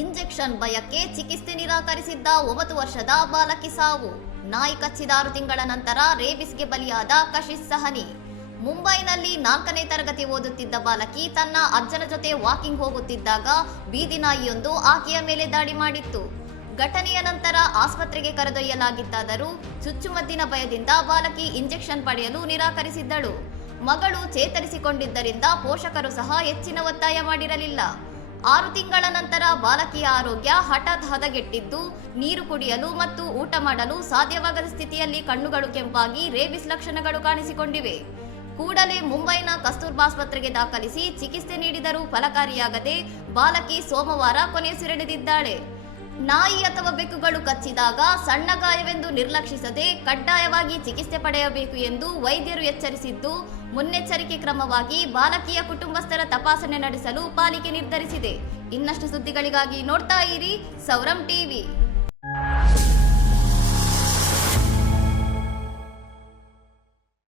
Injection ಭಯಕ್ಕೆ ಚಿಕಿತ್ಸೆ ನಿರಾಕರಿಸಿದ್ದ 9 ವರ್ಷದ ಬಾಲಕಿ ಸಾವು. ನಾಯಿ ಕಚ್ಚಿದ 6 ತಿಂಗಳ ನಂತರ ರೇಬಿಸ್ಗೆ ಬಲಿಯಾದ ಕಶಿಶ್ ಸಹನಿ. ಮುಂಬೈನಲ್ಲಿ 4ನೇ ತರಗತಿ ಓದುತ್ತಿದ್ದ ಬಾಲಕಿ ತನ್ನ ಅಜ್ಜನ ಜೊತೆ ವಾಕಿಂಗ್ ಹೋಗುತ್ತಿದ್ದಾಗ ಬೀದಿ ನಾಯಿಯೊಂದು ಆಕೆಯ ಮೇಲೆ ದಾಳಿ ಮಾಡಿತ್ತು. ಘಟನೆಯ ನಂತರ ಆಸ್ಪತ್ರೆಗೆ ಕರೆದೊಯ್ಯಲಾಗಿತ್ತಾದರೂ ಚುಚ್ಚುಮದ್ದಿನ ಭಯದಿಂದ ಬಾಲಕಿ ಇಂಜೆಕ್ಷನ್ ಪಡೆಯಲು ನಿರಾಕರಿಸಿದ್ದಳು. ಮಗಳು ಚೇತರಿಸಿಕೊಂಡಿದ್ದರಿಂದ ಪೋಷಕರು ಸಹ ಹೆಚ್ಚಿನ ಒತ್ತಾಯ ಮಾಡಿರಲಿಲ್ಲ. 6 ತಿಂಗಳ ನಂತರ ಬಾಲಕಿಯ ಆರೋಗ್ಯ ಹಠಾತ್ ಹದಗೆಟ್ಟಿದ್ದು, ನೀರು ಕುಡಿಯಲು ಮತ್ತು ಊಟ ಮಾಡಲು ಸಾಧ್ಯವಾಗದ ಸ್ಥಿತಿಯಲ್ಲಿ ಕಣ್ಣುಗಳು ಕೆಂಪಾಗಿ ರೇಬಿಸ್ ಲಕ್ಷಣಗಳು ಕಾಣಿಸಿಕೊಂಡಿವೆ. ಕೂಡಲೇ ಮುಂಬೈನ ಕಸ್ತೂರ್ಬಾ ಆಸ್ಪತ್ರೆಗೆ ದಾಖಲಿಸಿ ಚಿಕಿತ್ಸೆ ನೀಡಿದರೂ ಫಲಕಾರಿಯಾಗದೆ ಬಾಲಕಿ ಸೋಮವಾರ ಕೊನೆಯುಸಿರೆಳೆದಿದ್ದಾಳೆ. ನಾಯಿ ಅಥವಾ ಬೆಕ್ಕುಗಳು ಕಚ್ಚಿದಾಗ ಸಣ್ಣ ಗಾಯವೆಂದು ನಿರ್ಲಕ್ಷಿಸದೆ ಕಡ್ಡಾಯವಾಗಿ ಚಿಕಿತ್ಸೆ ಪಡೆಯಬೇಕು ಎಂದು ವೈದ್ಯರು ಎಚ್ಚರಿಸಿದ್ದು, ಮುನ್ನೆಚ್ಚರಿಕೆ ಕ್ರಮವಾಗಿ ಬಾಲಕಿಯ ಕುಟುಂಬಸ್ಥರ ತಪಾಸಣೆ ನಡೆಸಲು ಪಾಲಿಕೆ ನಿರ್ಧರಿಸಿದೆ. ಇನ್ನಷ್ಟು ಸುದ್ದಿಗಳಿಗಾಗಿ ನೋಡ್ತಾ ಇರಿ ಸೌರಂ ಟಿವಿ.